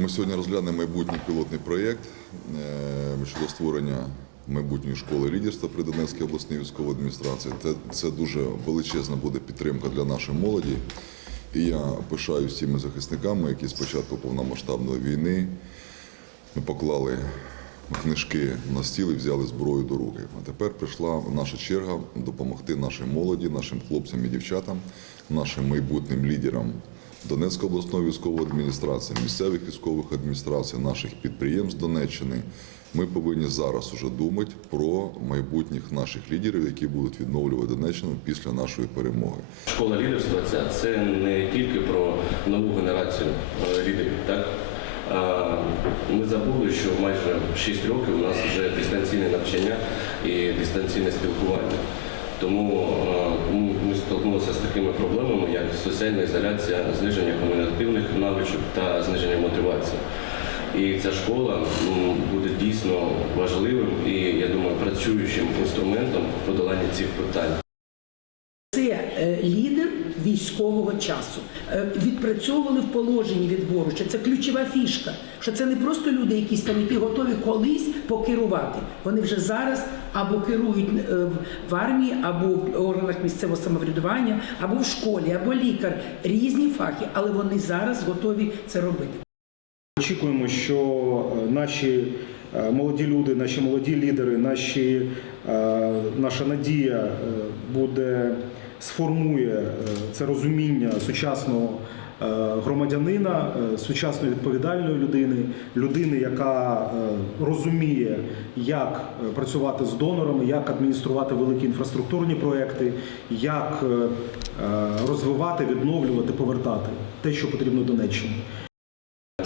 Ми сьогодні розглянемо майбутній пілотний проєкт е, щодо створення майбутньої школи лідерства при Донецькій обласній військовій адміністрації. Це, дуже величезна буде підтримка для нашої молоді. І я пишаюсь тими захисниками, які з початку повномасштабної війни ми поклали книжки на стіл і взяли зброю до руки. А тепер прийшла наша черга допомогти нашій молоді, нашим хлопцям і дівчатам, нашим майбутнім лідерам Донецької обласної військової адміністрації, місцевих військових адміністрацій, наших підприємств Донеччини. Ми повинні зараз уже думати про майбутніх наших лідерів, які будуть відновлювати Донеччину після нашої перемоги. Школа лідерства це, це не тільки про нову генерацію е, лідерів. Так? Ми забули, що майже 6 років у нас вже дистанційне навчання і дистанційне спілкування. Тому е, ми столкнулися з такими проблемами, як соціальна ізоляція, зниження комунікативних навичок та зниження мотивації. І ця школа буде дійсно важливим і, я думаю, працюючим інструментом в подоланні цих питань. Військового часу. Е, Відпрацьовували в положенні відбору, що це ключова фішка, що це не просто люди, якісь там, які готові колись покерувати. Вони вже зараз або керують е, в- армії, або в органах місцевого самоврядування, або в школі, або лікар. Різні фахи, але вони зараз готові це робити. Очікуємо, що е, наші молоді люди, наші молоді лідери, наші, наша надія буде сформує е, це розуміння сучасного е, громадянина, е, сучасної відповідальної людини, людини, яка розуміє, як працювати з донорами, як адмініструвати великі інфраструктурні проекти, як розвивати, відновлювати, повертати те, що потрібно Донеччині.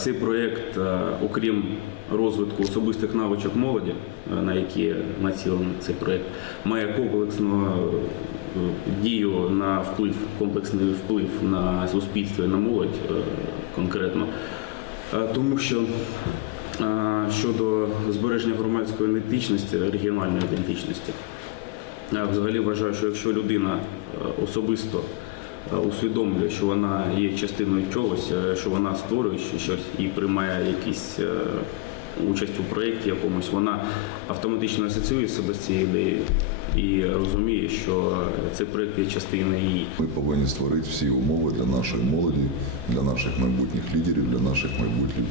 Цей проєкт, е, окрім розвитку особистих навичок молоді, е, на які націлений цей проєкт, має комплексну е, дію на вплив, комплексний вплив на суспільство і на молодь конкретно. Тому що щодо збереження громадської ідентичності, регіональної ідентичності, я взагалі вважаю, що якщо людина особисто усвідомлює, що вона є частиною чогось, е, що вона створює щось і приймає якісь е, участь у проєкті якомусь, вона автоматично асоціює себе з цією ідеєю і розуміє, що цей проєкт є частиною її. Ми повинні створити всі умови для нашої молоді, для наших майбутніх лідерів, для наших майбутніх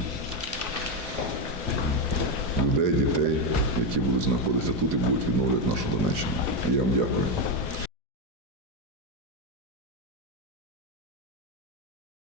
людей, дітей, які будуть знаходитися тут і будуть відновлювати нашу Донеччину. Я вам дякую.